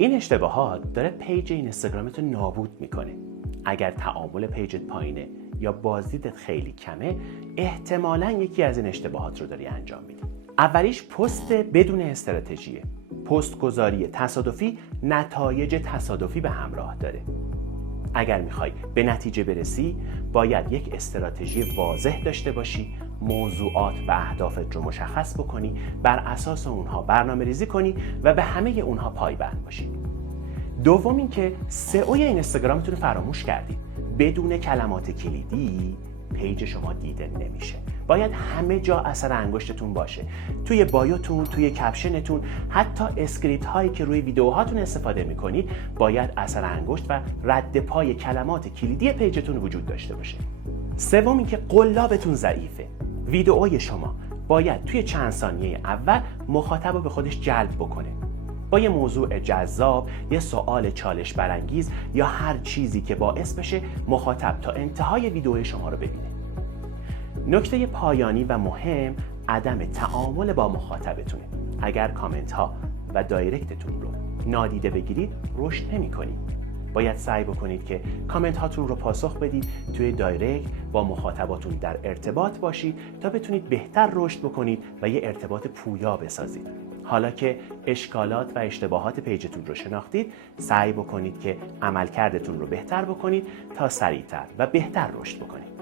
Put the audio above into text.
این اشتباهات داره پیج اینستاگرامت رو نابود میکنه. اگر تعامل پیجت پایینه یا بازدیدت خیلی کمه، احتمالاً یکی از این اشتباهات رو داری انجام میدی. اولیش پست بدون استراتژیه. پست گذاری تصادفی نتایج تصادفی به همراه داره. اگر میخوای به نتیجه برسی، باید یک استراتژی واضح داشته باشی، موضوعات و اهدافت رو مشخص بکنی، بر اساس اونها برنامه ریزی کنی و به همه اونها پایبند باشی. دوم این که سئو اینستاگرامتون رو فراموش کردید. بدون کلمات کلیدی پیج شما دیده نمیشه. باید همه جا اثر انگشتتون باشه. توی بایوتون، توی کپشنتون، حتی اسکریپت هایی که روی ویدیوهاتون استفاده میکنید، باید اثر انگشت و رد پای کلمات کلیدی پیجتون وجود داشته باشه. سوم این که قلابتون ضعیفه. ویدئوی شما باید توی چند ثانیه اول مخاطب رو به خودش جلب بکنه. با یه موضوع جذاب، یه سوال چالش برانگیز یا هر چیزی که باعث بشه مخاطب تا انتهای ویدیو شما رو ببینه. نکته پایانی و مهم عدم تعامل با مخاطبتونه. اگر کامنت ها و دایرکتتون رو نادیده بگیرید، رشد نمی‌کنید. باید سعی بکنید که کامنت هاتون رو پاسخ بدید، توی دایرکت با مخاطباتون در ارتباط باشید تا بتونید بهتر رشد بکنید و یه ارتباط پویا بسازید. حالا که اشکالات و اشتباهات پیجتون رو شناختید، سعی بکنید که عملکردتون رو بهتر بکنید تا سریعتر و بهتر رشد بکنید.